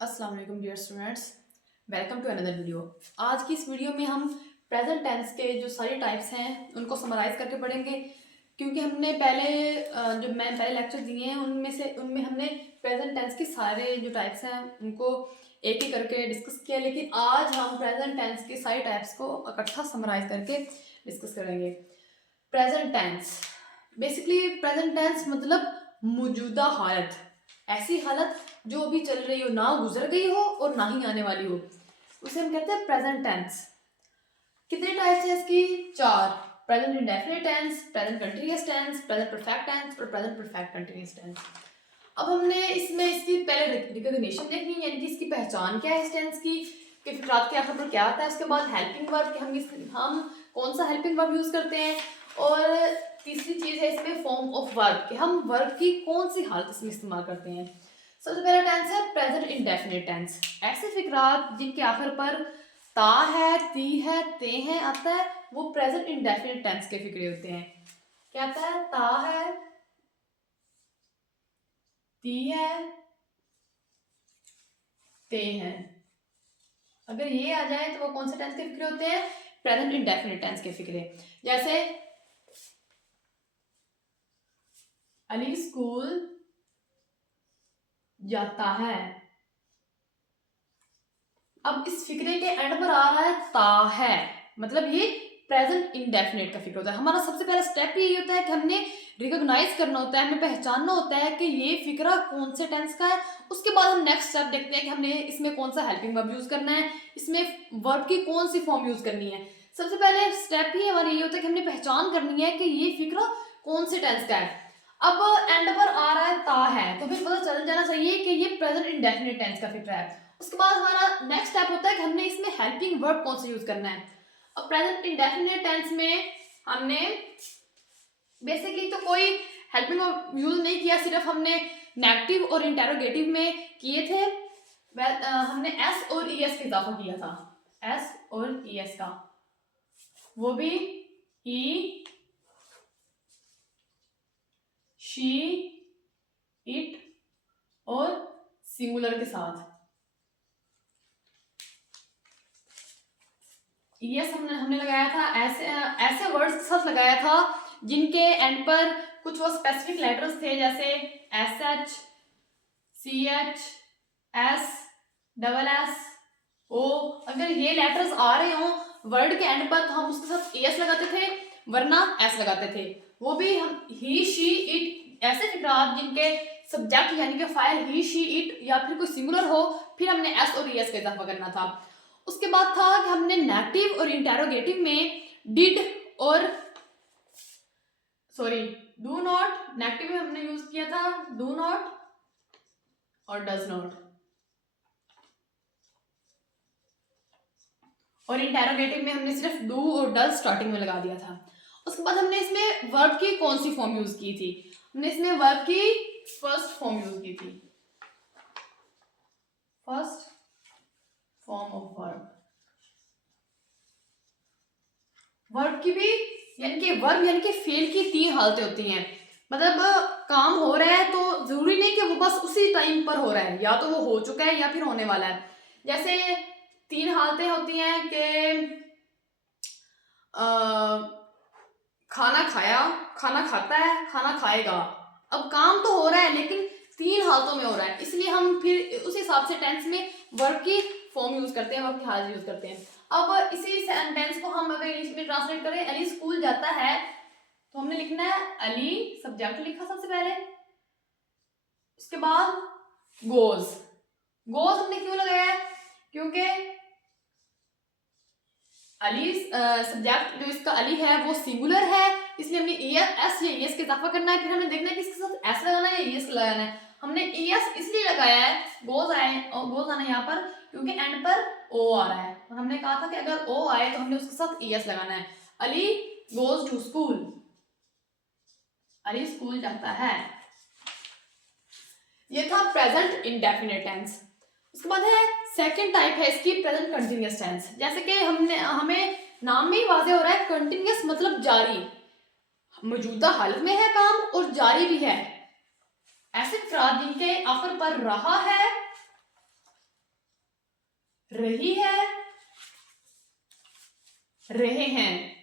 अस्सलाम वालेकुम dear students, welcome to another video. आज की इस वीडियो में हम प्रेजेंट टेंस के जो सारी टाइप्स हैं उनको समराइज़ करके पढ़ेंगे, क्योंकि हमने पहले लेक्चर दिए हैं उनमें हमने प्रेजेंट टेंस के सारे जो टाइप्स हैं उनको एक एक करके डिस्कस किया, लेकिन आज हम प्रेजेंट टेंस के सारी टाइप्स को इकट्ठा समराइज़ करके डिस्कस करेंगे। Present tense basically present tense मतलब मौजूदा हालत, ऐसी हालत जो अभी चल रही हो, ना गुजर गई हो और ना ही आने वाली हो, उसे हम कहते हैं प्रेजेंट टेंस। कितने टाइप्स हैं इसकी? चार। Present indefinite tense, present continuous tense, present perfect tense और प्रेजेंट परफेक्ट कंटिन्यूअस टेंस। अब हमने इसमें इसकी पहले रिकॉग्निशन देखनी है, यानी कि इसकी पहचान क्या है इस टेंस की, कि फिक्रात के आखिर पर क्या आता है। उसके बाद हेल्पिंग वर्ब, कि हम कौन सा हेल्पिंग वर्ब यूज करते हैं। और तीसरी चीज है इसमें फॉर्म ऑफ वर्ब, कि हम वर्ब की कौन सी हालत इसमें इस्तेमाल करते हैं। सबसे पहला टेंस है प्रेजेंट इंडेफिनिट टेंस। ऐसे फिक्रात जिनके आखिर पर ता है, ती है, ते हैं आता है, वो प्रेजेंट इंडेफिनिट टेंस के फिक्रे होते हैं। क्या आता है? ता है, ती है, ते हैं। अगर ये आ जाए तो वो कौन से टेंस के फिक्रे होते हैं? प्रेजेंट इंडेफिनिट टेंस के फिक्रे। जैसे अली स्कूल जाता है। अब इस फिक्रे के एंड पर आ रहा है ता है, मतलब ये प्रेजेंट इंडेफिनिट का फिक्र होता है। हमारा सबसे पहला स्टेप यही होता है कि हमने रिकॉग्नाइज करना होता है, हमें पहचानना होता है कि ये फिक्रा कौन से टेंस का है। उसके बाद हम नेक्स्ट स्टेप देखते हैं कि हमने इसमें कौन सा हेल्पिंग वर्ब यूज करना है, इसमें वर्ब की कौन सी फॉर्म यूज करनी है। सबसे पहले स्टेप ही हमारा ये होता है कि हमने पहचान करनी है कि ये फिक्रा कौन से टेंस का है। अब एंड पर आ रहा है ता है, तो फिर पता चल जाना चाहिए कि ये प्रेजेंट इंडेफिनिट टेंस का फिक्रा है। उसके बाद हमारा नेक्स्ट स्टेप होता है कि हमने इसमें हेल्पिंग वर्ब कौन सा यूज करना है। अब प्रेजेंट इंडेफिनिट टेंस में हमने बेसिकली तो कोई हेल्पिंग वर्ब यूज नहीं किया, सिर्फ हमने नेगेटिव और इंटेरोगेटिव में किए थे। हमने एस और ई एस का इजाफा किया था, एस और ई एस का, वो भी ही, शी, इट और सिंगुलर के साथ। यस हमने लगाया था, ऐसे ऐसे वर्ड्स के साथ लगाया था जिनके एंड पर कुछ वो स्पेसिफिक लेटर्स थे, जैसे S H, C H, S, double S, O. अगर ये लेटर्स आ रहे हो वर्ड के एंड पर तो हम उसके साथ एस लगाते थे, वरना एस लगाते थे। वो भी हम ही, शी, इट, ऐसे फिक्रात जिनके सब्जेक्ट यानी कि फाइल ही, शी, इट या फिर कोई सिंगुलर हो, फिर हमने एस और एस का इजाफा करना था। उसके बाद था कि हमने नेगेटिव और इंटेरोगेटिव में डिड और सॉरी डू नॉट, नेगेटिव में हमने यूज किया था डू नॉट और डज नॉट, और इंटेरोगेटिव में हमने सिर्फ डू और डज स्टार्टिंग में लगा दिया था। उसके बाद हमने इसमें वर्ब की कौन सी फॉर्म यूज की थी? हमने इसमें वर्ब की फर्स्ट फॉर्म यूज की थी, first form of verb. Verb की भी यानी कि फेल की तीन हालतें होती हैं। मतलब काम हो रहा है तो जरूरी नहीं कि वो बस उसी टाइम पर हो रहा है, या तो वो हो चुका है या फिर होने वाला है। जैसे तीन हालतें होती हैं कि खाना खाया, खाना खाता है, खाना खाएगा। अब काम तो हो रहा है लेकिन तीन हालतों में हो रहा है, इसलिए हम फिर उस हिसाब से टेंस में वर्ब की फॉर्म यूज करते हैं, वर्ब की हालत यूज करते हैं। अब इसी सेंटेंस को हम अगर इंग्लिश में ट्रांसलेट करें, अली स्कूल जाता है, तो हमने लिखना है अली, सब्जेक्ट लिखा सबसे पहले, उसके बाद गोज। गोज हमने क्यों लगाया है? क्योंकि अली सब्जेक्ट जो इसका अली है वो सिंगुलर है, इसलिए हमने एस या एस के इजाफा करना है। फिर हमें देखना है कि इसके साथ एस लगाना है या एस लगाना है। हमने एस इसलिए लगाया है, गोज आए और गोज आना है यहाँ पर क्योंकि एंड पर ओ आ रहा है, और हमने कहा था कि अगर ओ आए तो हमने उसके साथ एस लगाना है। Ali goes to school, Ali school जाता है। ये था प्रेजेंट इंडेफिनिट टेंस। उसके बाद है सेकंड टाइप है इसकी प्रेजेंट कंटिन्यूअस टेंस। जैसे कि हमें नाम में ही वाज़ेह हो रहा है, कंटिन्यूअस मतलब जारी, मौजूदा हालत में है काम और जारी भी है। ऐसे अफराद जिनके आखिर पर रहा है रही है, रहे हैं।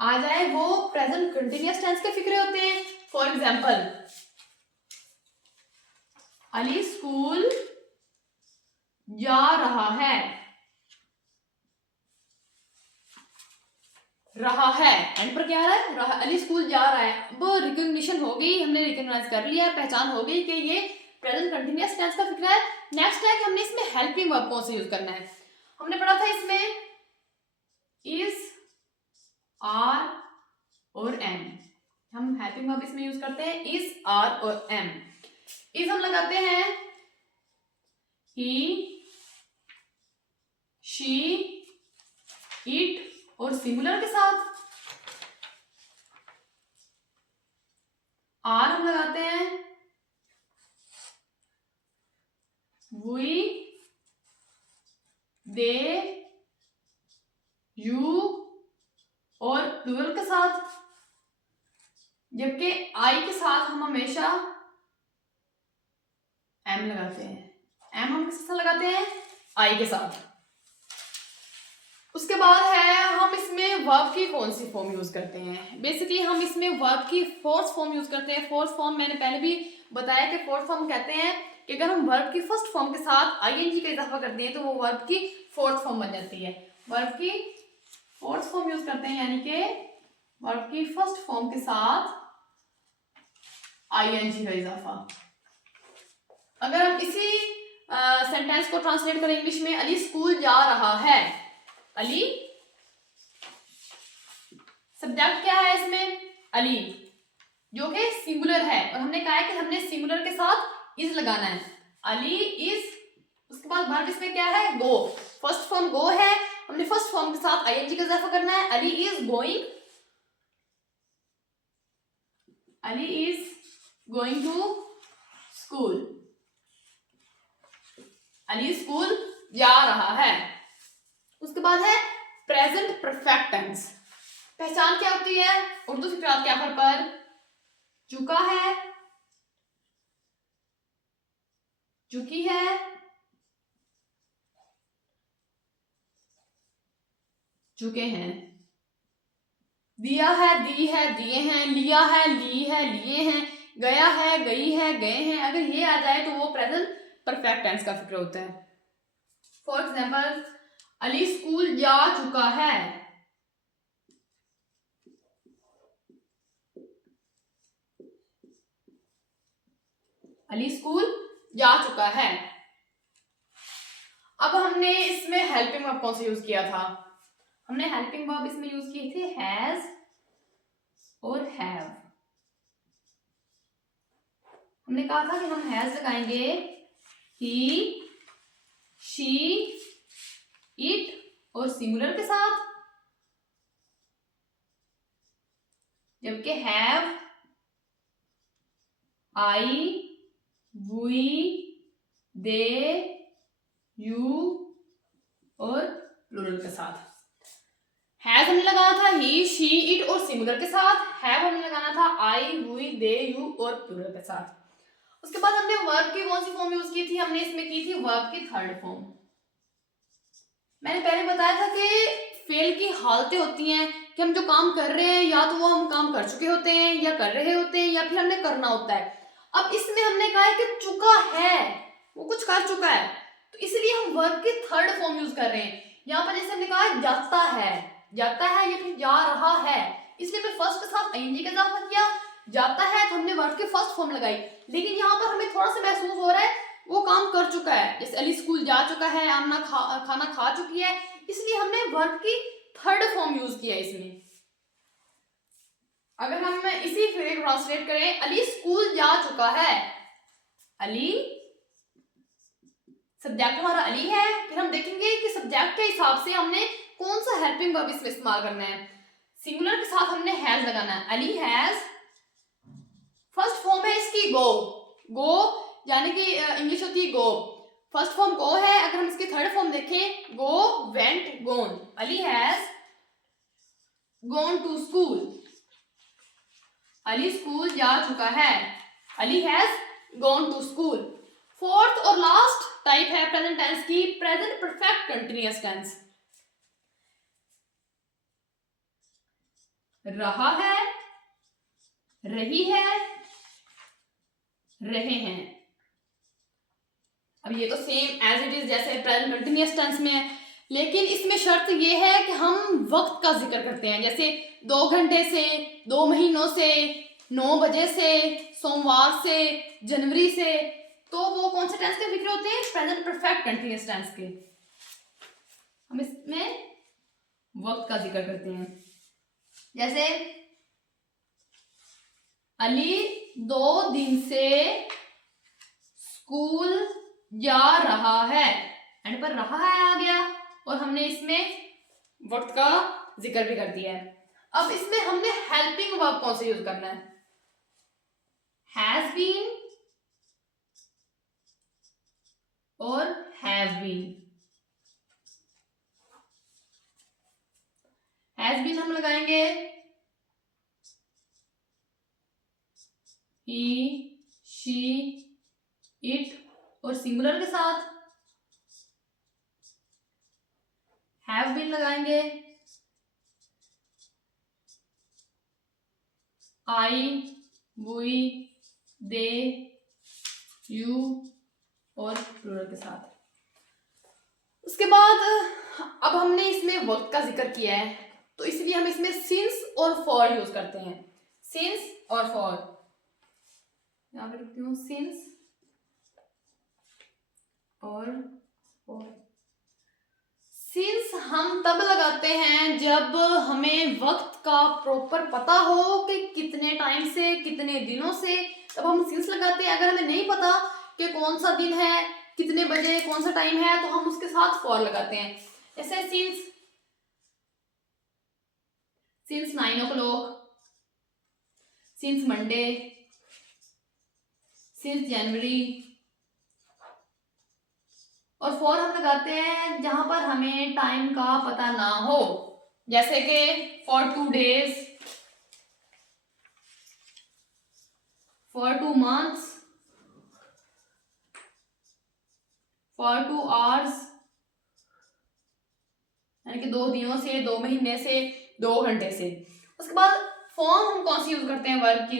आ जाए वो प्रेजेंट कंटिन्यूअस टेंस के फिक्रे होते हैं। फॉर एग्जाम्पल, अली स्कूल जा रहा है, रहा है एंड पर क्या आ रहा है, रहा, अली स्कूल जा रहा है। वो रिकॉग्निशन हो गई, हमने रिकॉग्नाइज कर लिया, पहचान हो गई कि ये प्रेजेंट कंटिन्यूअस टेंस का फिक्र है। नेक्स्ट है कि हमने इसमें हेल्पिंग वर्ब कौन सा यूज करना है। हमने पढ़ा था इसमें इज, आर और एम। हम हेल्पिंग वर्ब इसमें यूज करते हैं इज, आर और एम। इज हम लगाते हैं ही, शी, इट और सिंगुलर के साथ। आर हम लगाते हैं वी, दे, यू और प्लूरल के साथ। जबकि आई के साथ हम हमेशा एम लगाते हैं। एम हम किसके साथ लगाते हैं, आई के साथ। उसके बाद है हम इसमें वर्ब की कौन सी फॉर्म यूज करते हैं। बेसिकली हम इसमें वर्ब की फोर्थ फॉर्म यूज करते हैं। फोर्थ फॉर्म मैंने पहले भी बताया कि फोर्थ फॉर्म कहते हैं कि अगर हम वर्ब की फर्स्ट फॉर्म के साथ आईएनजी का इजाफा करते हैं तो वो वर्ब की फोर्थ फॉर्म बन जाती है। वर्ब की फोर्थ फॉर्म यूज करते हैं, यानी कि वर्ब की फर्स्ट फॉर्म के साथ आईएनजी का इजाफा। अगर हम इसी सेंटेंस को ट्रांसलेट करें इंग्लिश में, अली स्कूल जा रहा है। अली, सब्जेक्ट क्या है इसमें, अली, जो कि सिंगुलर है और हमने कहा है कि हमने सिंगुलर के साथ इज लगाना है। अली इज, उसके बाद वर्ब इसमें क्या है, गो। फर्स्ट फॉर्म गो है, हमने फर्स्ट फॉर्म के साथ आईएनजी का इजाफा करना है। Ali is going, Ali is going to school. Ali school जा रहा है। उसके बाद है प्रेजेंट परफेक्ट टेंस। पहचान क्या होती है, उर्दू फिक्रात के आखिर पर चुका है, चुकी है, चुके हैं, दिया है, दी है, दिए हैं, लिया है, ली है, लिए हैं, गया है, गई है, गए हैं। अगर ये आ जाए तो वो प्रेजेंट परफेक्ट टेंस का फिक्र होता है। फॉर एग्जाम्पल, अली स्कूल जा चुका है। अली स्कूल जा चुका है। अब हमने इसमें हेल्पिंग वर्ब कौन सा यूज किया था, हमने हेल्पिंग वर्ब इसमें यूज किए थे हैज और हैव। हमने कहा था कि हम हैज लगाएंगे ही, शी, इट और सिंगुलर के साथ, जबकि have I, we, they, you और प्लूरल के साथ। हैज हमने लगाना था ही, शी, इट और सिंगुलर के साथ। हैव हमने लगाना था आई, वी, दे, यू और प्लूरल के साथ। उसके बाद हमने वर्ब की कौन सी फॉर्म यूज की थी, हमने इसमें की थी वर्ब की थर्ड फॉर्म। मैंने पहले बताया था कि फेल की हालतें होती हैं कि हम जो काम कर रहे हैं या तो वो हम काम कर चुके होते हैं या कर रहे होते हैं या फिर हमने करना होता है। अब इसमें हमने कहा है कि चुका है, वो कुछ कर चुका है, तो इसलिए हम वर्ब की थर्ड फॉर्म यूज कर रहे हैं। यहाँ पर जैसे हमने कहा जाता है, जाता है या फिर जा रहा है, इसलिए मैं फर्स्ट के साथ आईएनजी का इजाफा किया। जाता है तो हमने वर्ब की फर्स्ट फॉर्म लगाई, लेकिन यहाँ पर हमें थोड़ा सा महसूस हो रहा है वो काम कर चुका है। जैसे अली स्कूल जा चुका है, आमना खाना खा चुकी है, इसलिए हमने वर्ब की थर्ड फॉर्म यूज किया इसमें। अगर हम इसी फिर ट्रांसलेट करें, अली स्कूल जा चुका है। अली, सब्जेक्ट हमारा अली है, फिर हम देखेंगे कि सब्जेक्ट के हिसाब से हमने कौन सा हेल्पिंग वर्ब इसमें इस्तेमाल करना है। सिंगुलर के साथ हमने हैज लगाना है। अली हैज, फर्स्ट फॉर्म है इसकी गो, गो यानी कि इंग्लिश होती है गो, फर्स्ट फॉर्म गो है। अगर हम इसकी थर्ड फॉर्म देखें, go, went, gone. Ali has gone to school. Ali school जा चुका है। Ali has gone to school. Fourth और लास्ट टाइप है प्रेजेंट टेंस की प्रेजेंट परफेक्ट कंटिन्यूअस टेंस। रहा है, रही है, रहे हैं। अब ये तो सेम एज इट इज जैसे प्रेजेंट कंटिन्यूअस टेंस में है, लेकिन इसमें शर्त ये है कि हम वक्त का जिक्र करते हैं, जैसे 2 घंटे से, 2 महीनों से, 9 बजे से, सोमवार से, जनवरी से, तो वो कौन से टेंस के जिक्र होते हैं? प्रेजेंट परफेक्ट कंटिन्यूअस टेंस के। हम इसमें वक्त का जिक्र करते हैं, जैसे अली 2 दिन से स्कूल जा रहा है, एंड पर रहा है आ गया और हमने इसमें वक्त का जिक्र भी कर दिया है। अब इसमें हमने हेल्पिंग वर्ब कौन से यूज करना है? हैज बीन और हैव बीन। हैज बीन हम लगाएंगे ही, शी, इट और सिंगुलर के साथ। हैव बीन लगाएंगे आई, वी, दे, यू और प्लूरल के साथ। उसके बाद अब हमने इसमें वक्त का जिक्र किया है, तो इसलिए हम इसमें सिंस और फॉर यूज करते हैं। सिंस और फॉर, यहां पर लिखती हूँ सिंस और फॉर। सिंस हम तब लगाते हैं जब हमें वक्त का प्रॉपर पता हो कि कितने टाइम से, कितने दिनों से, तब हम सिंस लगाते हैं। अगर हमें नहीं पता कि कौन सा दिन है, कितने बजे, कौन सा टाइम है, तो हम उसके साथ फॉर लगाते हैं। जैसे since 9 o'clock, since Monday, since January. और फॉर हम लगाते हैं जहां पर हमें टाइम का पता ना हो, जैसे कि for 2 days, for 2 months, for 2 hours, यानी कि 2 दिनों से, 2 महीने से, 2 घंटे से। उसके बाद फॉर्म हम कौन सी यूज करते हैं वर्ब की?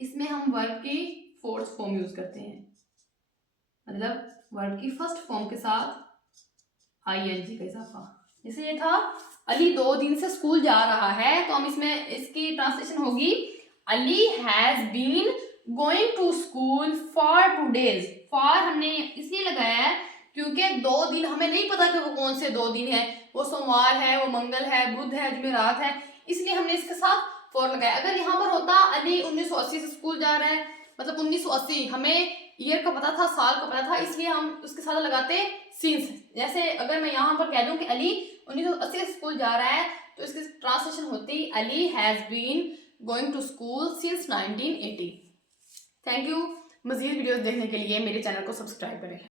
इसमें हम वर्ब की फोर्थ फॉर्म यूज करते हैं, मतलब वर्ब की फर्स्ट फॉर्म के साथ आईएनजी का इजाफा। जैसे ये था अली 2 दिन से स्कूल जा रहा है, तो हम इसमें इसकी ट्रांसलेशन होगी Ali has been going to school for 2 days। For हमने इसलिए लगाया है क्योंकि 2 दिन हमें नहीं पता कि वो कौन से 2 दिन है, वो सोमवार है, वो मंगल है, बुध है, जुमेरात है, इसलिए हमने इसके साथ फॉर लगाया। अगर यहाँ पर होता अली 1980 से स्कूल जा रहा है, मतलब 1980 हमें ईयर का पता था, साल का पता था, इसलिए हम उसके साथ लगाते सिंस। जैसे अगर मैं यहाँ पर कह दूं कि अली 1980 से स्कूल जा रहा है, तो इसकी ट्रांसलेशन होती Ali has been going to school since 1980। Thank you. मजीद वीडियोस देखने के लिए मेरे चैनल को सब्सक्राइब करें।